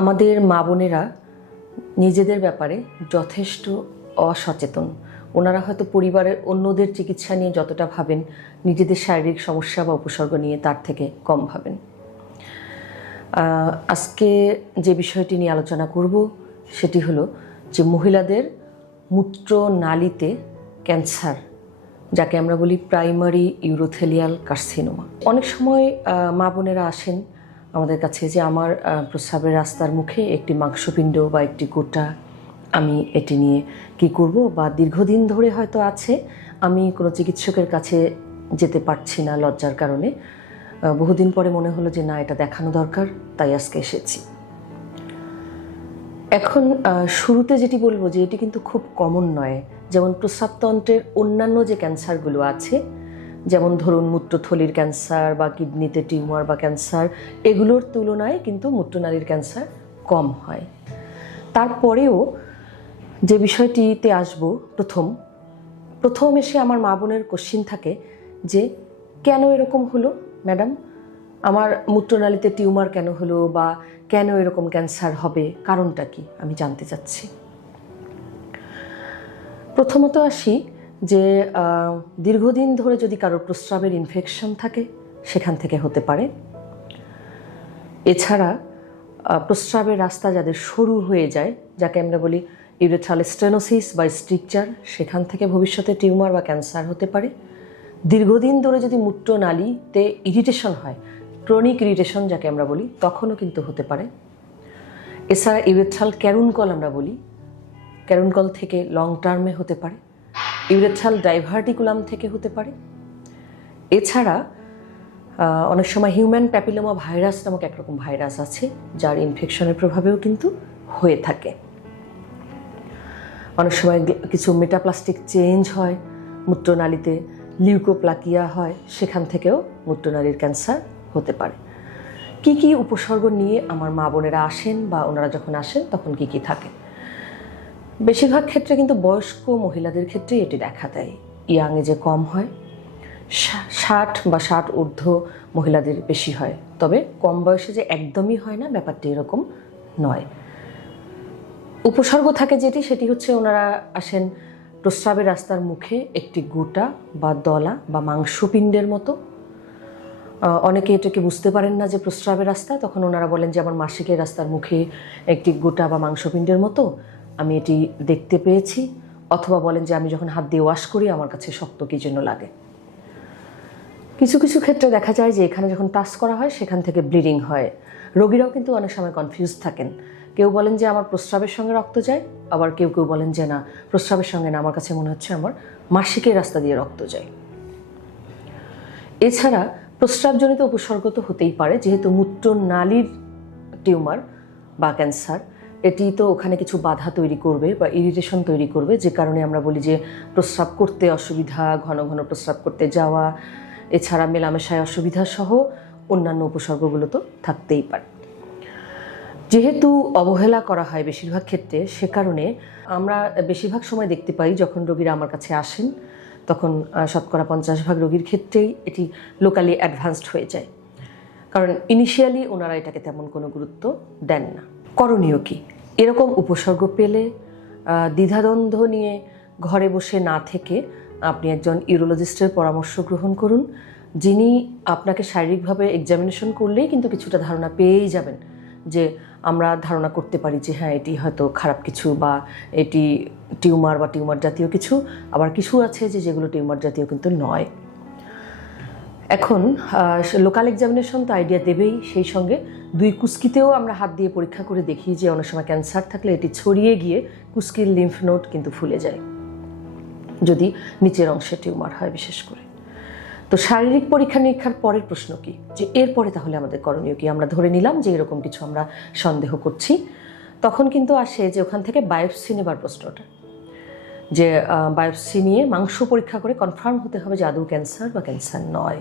আমাদের মা বোনেরা নিজেদের ব্যাপারে যথেষ্ট অসচেতন। ওনারা হয়তো পরিবারের অন্যদের চিকিৎসা নিয়ে যতটা ভাবেন, নিজেদের শারীরিক সমস্যা বা উপসর্গ নিয়ে তার থেকে কম ভাবেন। আজকে যে বিষয়টি নিয়ে আলোচনা করব সেটি হলো যে মহিলাদের মূত্রনালীতে ক্যান্সার, যাকে আমরা বলি প্রাইমারি ইউরোথেলিয়াল কার্সিনোমা। অনেক সময় মা বোনেরা আসেন আমাদের কাছে যে আমার প্রস্রাবের রাস্তার মুখে একটি মাংসপিণ্ড বা একটি গোটা, আমি এটি নিয়ে কি করব, বা দীর্ঘদিন ধরে হয়তো আছে, আমি কোনো চিকিৎসকের কাছে যেতে পারছি না লজ্জার কারণে। বহুদিন পরে মনে হলো যে না, এটা দেখানো দরকার, তাই আজকে এসেছি। এখন শুরুতে যেটি বলবো যে এটি কিন্তু খুব কমন নয়। যেমন প্রস্রাবতন্ত্রের অন্যান্য যে ক্যান্সারগুলো আছে, যেমন ধরুন মূত্রথলির ক্যান্সার বা কিডনিতে টিউমার বা ক্যান্সার, এগুলোর তুলনায় কিন্তু মূত্রনালীর ক্যান্সার কম হয়। তারপরেও যে বিষয়টিতে আসবো, প্রথম এসে আমার মা বোনের কোশ্চিন থাকে যে কেন এরকম হলো ম্যাডাম, আমার মূত্রনালীতে টিউমার কেন হলো, বা কেন এরকম ক্যান্সার হবে, কারণটা কি আমি জানতে চাচ্ছি। প্রথমত আসি যে দীর্ঘদিন ধরে যদি কারোর প্রস্রাবের ইনফেকশন থাকে, সেখান থেকে হতে পারে। এছাড়া প্রস্রাবের রাস্তা যাদের সরু হয়ে যায়, যাকে আমরা বলি ইউরেথ্রাল স্টেনোসিস বা স্ট্রিকচার, সেখান থেকে ভবিষ্যতে টিউমার বা ক্যান্সার হতে পারে। দীর্ঘদিন ধরে যদি মূত্রনালীতে ইরিটেশন হয়, ক্রনিক ইরিটেশন যাকে আমরা বলি, তখনও কিন্তু হতে পারে। এছাড়া ইউরেথ্রাল ক্যারুনকল আমরা বলি, ক্যারুনকল থেকে লং টার্মে হতে পারে। ইউরেথ্রাল ডাইভার্টিকুলাম থেকে হতে পারে। এছাড়া অনেক সময় হিউম্যান প্যাপিলোমা ভাইরাস নামক একরকম ভাইরাস আছে, যার ইনফেকশনের প্রভাবেও কিন্তু হয়ে থাকে। অনেক সময় কিছু মেটাপ্লাস্টিক চেঞ্জ হয় মূত্রনালীতে, লিউকোপ্লাকিয়া হয়, সেখান থেকেও মূত্রনালীর ক্যান্সার হতে পারে। কি কি উপসর্গ নিয়ে আমার মা বোনেরা আসেন, বা ওনারা যখন আসেন তখন কি কি থাকে? বেশিরভাগ ক্ষেত্রে কিন্তু বয়স্ক মহিলাদের ক্ষেত্রে এটি দেখা দেয়, ইয়াং এজে কম হয়। 60 বা 60 ঊর্ধ্ব মহিলাদের বেশি হয়, তবে কম বয়সে যে একদমই হয় না, ব্যাপারটি এরকম নয়। উপসর্গ থাকে যেটি, সেটি হচ্ছে ওনারা আসেন প্রস্রাবের রাস্তার মুখে একটি গোটা বা দলা বা মাংসপিণ্ডের মতো। অনেকে এটাকে বুঝতে পারেন না যে প্রস্রাবের রাস্তা, তখন ওনারা বলেন যে আমার মাসিকের রাস্তার মুখে একটি গোটা বা মাংসপিণ্ডের মতো, আমি এটি দেখতে পেয়েছি। অথবা বলেন যে আমি যখন হাত দিয়ে ওয়াশ করি আমার কাছে শক্ত কী জন্য লাগে। কিছু কিছু ক্ষেত্রে দেখা যায় যে এখানে যখন টাচ করা হয় সেখান থেকে ব্লিডিং হয়। রোগীরাও কিন্তু অনেক সময় কনফিউজ থাকেন। কেউ বলেন যে আমার প্রস্রাবের সঙ্গে রক্ত যায়, আবার কেউ কেউ বলেন যে না, প্রস্রাবের সঙ্গে না, আমার কাছে মনে হচ্ছে আমার মাসিকের রাস্তা দিয়ে রক্ত যায়। এছাড়া প্রস্রাবজনিত উপসর্গ তো হতেই পারে, যেহেতু মূত্রনালীর টিউমার বা ক্যান্সার, এটি তো ওখানে কিছু বাধা তৈরি করবে বা ইরিটেশন তৈরি করবে, যে কারণে আমরা বলি যে প্রস্রাব করতে অসুবিধা, ঘন ঘন প্রস্রাব করতে যাওয়া, এছাড়া মেলামেশায় অসুবিধা সহ অন্যান্য উপসর্গগুলো তো থাকতেই পারে। যেহেতু অবহেলা করা হয় বেশিরভাগ ক্ষেত্রে, সে কারণে আমরা বেশিরভাগ সময় দেখতে পাই যখন রোগীরা আমার কাছে আসেন, তখন শতকরা 50% রোগীর ক্ষেত্রেই এটি লোকালি অ্যাডভান্সড হয়ে যায়, কারণ ইনিশিয়ালি ওনারা এটাকে তেমন কোনো গুরুত্ব দেন না। করণীয় কি? এরকম উপসর্গ পেলে দ্বিধাদ্বন্দ্ব নিয়ে ঘরে বসে না থেকে আপনি একজন ইউরোলজিস্টের পরামর্শ গ্রহণ করুন, যিনি আপনাকে শারীরিকভাবে এক্সামিনেশন করলেই কিন্তু কিছুটা ধারণা পেয়েই যাবেন, যে আমরা ধারণা করতে পারি যে হ্যাঁ, এটি হয়তো খারাপ কিছু, বা এটি টিউমার বা টিউমার জাতীয় কিছু। আবার কিছু আছে যেগুলো টিউমার জাতীয় কিন্তু নয়। এখন লোকাল এক্সামিনেশন তো আইডিয়া দেবেই, সেই সঙ্গে 2 কুস্কিতেও আমরা হাত দিয়ে পরীক্ষা করে দেখি যে অনেক সময় ক্যান্সার থাকলে এটি ছড়িয়ে গিয়ে কুস্কির লিম্ফ নোড কিন্তু ফুলে যায়, যদি নিচের অংশে টিউমার হয় বিশেষ করে। তো শারীরিক পরীক্ষা নিরীক্ষার পরের প্রশ্ন কি, যে এরপরে তাহলে আমাদের করণীয় কি? আমরা ধরে নিলাম যে এরকম কিছু আমরা সন্দেহ করছি, তখন কিন্তু আসে যে ওখান থেকে বায়োপসি নেবার প্রশ্নটা, যে বায়োপসি নিয়ে মাংস পরীক্ষা করে কনফার্ম হতে হবে যে আদৌ ক্যান্সার বা ক্যান্সার নয়।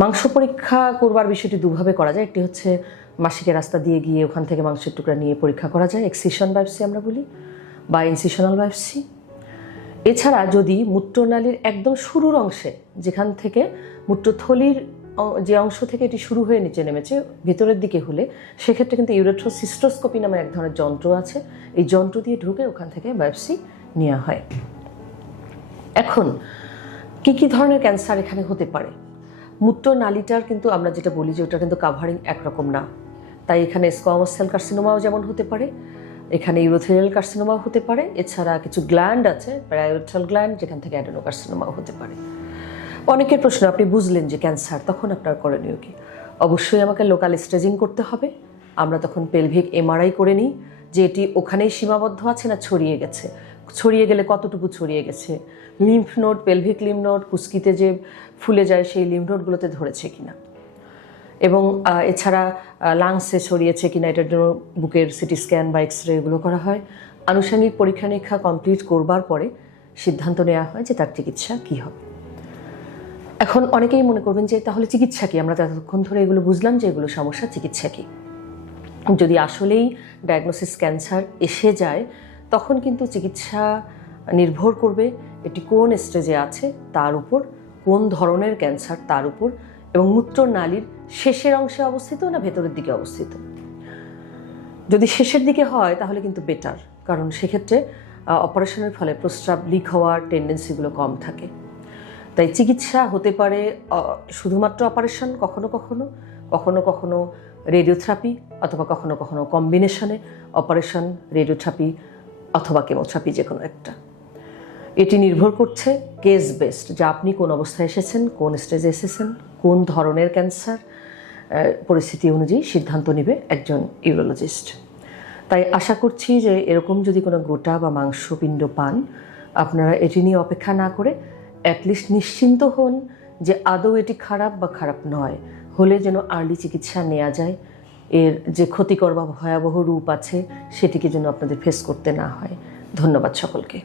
মাংস পরীক্ষা করবার বিষয়টি দুভাবে করা যায়। একটি হচ্ছে মাসিকের রাস্তা দিয়ে গিয়ে ওখান থেকে মাংসের টুকরা নিয়ে পরীক্ষা করা যায়, এক্সিশন বায়োপসি আমরা বলি, বা ইনসিশনাল বায়োপসি। এছাড়া যদি মূত্রনালীর একদম শুরুর অংশে, যেখান থেকে মূত্রথলির যে অংশ থেকে এটি শুরু হয়ে নিচে নেমেছে ভিতরের দিকে হলে সেক্ষেত্রে কিন্তু ইউরেথ্রোসিস্টোস্কোপি নামে এক ধরনের যন্ত্র আছে, এই যন্ত্র দিয়ে ঢুকে ওখান থেকে বায়োপসি নেওয়া হয়। এখন কি কি ধরনের ক্যান্সার এখানে হতে পারে? মূত্রনালীটার কিন্তু আমরা যেটা বলি যে ওটা কিন্তু কাভারিং একরকম না, তাই এখানে স্কোয়ামাস সেল কার্সিনোমাও যেমন হতে পারে, এখানে ইউরোথেরিয়াল কার্সিনোমাও হতে পারে, এছাড়া কিছু গ্ল্যান্ড আছে প্যারাইউরেথ্রাল গ্ল্যান্ড যেখান থেকে অ্যাডেনোকার্সিনোমাও হতে পারে। অনেকের প্রশ্ন, আপনি বুঝলেন যে ক্যান্সার, তখন আপনার করণীয় কি? অবশ্যই আমাকে লোকাল স্টেজিং করতে হবে। আমরা তখন পেলভিক এমআরআই করে নিই যে এটি ওখানেই সীমাবদ্ধ আছে না ছড়িয়ে গেছে, ছড়িয়ে গেলে কতটুকু ছড়িয়ে গেছে, lymph node, pelvic lymph node কুস্কিতে যে ফুলে যায় সেই লিম্ফ নোডগুলোতে ধরেছে কিনা, এবং এছাড়া লাংসে ছড়িয়েছে কিনা এটার জন্য বুকের সিটি স্ক্যান বা এক্সরে এগুলো করা হয়। আনুষঙ্গিক পরীক্ষা নিরীক্ষা কমপ্লিট করবার পরে সিদ্ধান্ত নেওয়া হয় যে তার চিকিৎসা কী হবে। এখন অনেকেই মনে করবেন যে তাহলে চিকিৎসা কী? আমরা ততক্ষণ ধরে এগুলো বুঝলাম যে এগুলো সমস্যা, চিকিৎসা কী? যদি আসলেই ডায়াগনোসিস ক্যান্সার এসে যায় তখন কিন্তু চিকিৎসা নির্ভর করবে এটি কোন স্টেজে আছে তার উপর, কোন ধরনের ক্যান্সার তার উপর, এবং মূত্রনালীর শেষের অংশে অবস্থিত না ভেতরের দিকে অবস্থিত। যদি শেষের দিকে হয় তাহলে কিন্তু বেটার, কারণ সেক্ষেত্রে অপারেশনের ফলে প্রস্রাব লিক হওয়ার টেন্ডেন্সিগুলো কম থাকে। তাই চিকিৎসা হতে পারে শুধুমাত্র অপারেশন, কখনো কখনো কখনো কখনো রেডিওথেরাপি, অথবা কখনো কখনো কম্বিনেশনে অপারেশন, রেডিওথেরাপি অথবা কেমোথেরাপি, যে কোনো একটা। এটি নির্ভর করছে কেস বেসড, যে আপনি কোন অবস্থায় এসেছেন, কোন স্টেজে এসেছেন, কোন ধরনের ক্যান্সার, পরিস্থিতি অনুযায়ী সিদ্ধান্ত নেবে একজন ইউরোলজিস্ট। তাই আশা করছি যে এরকম যদি কোনো গোটা বা মাংসপিণ্ড পান, আপনারা এটি নিয়ে অপেক্ষা না করে অ্যাটলিস্ট নিশ্চিন্ত হন যে আদৌ এটি খারাপ বা খারাপ নয়, হলে যেন আর্লি চিকিৎসা নেওয়া যায়, এর যে ক্ষতিকর বা ভয়াবহ রূপ আছে সেটিকে যেন আপনাদের ফেস করতে না হয়। ধন্যবাদ সকলকে।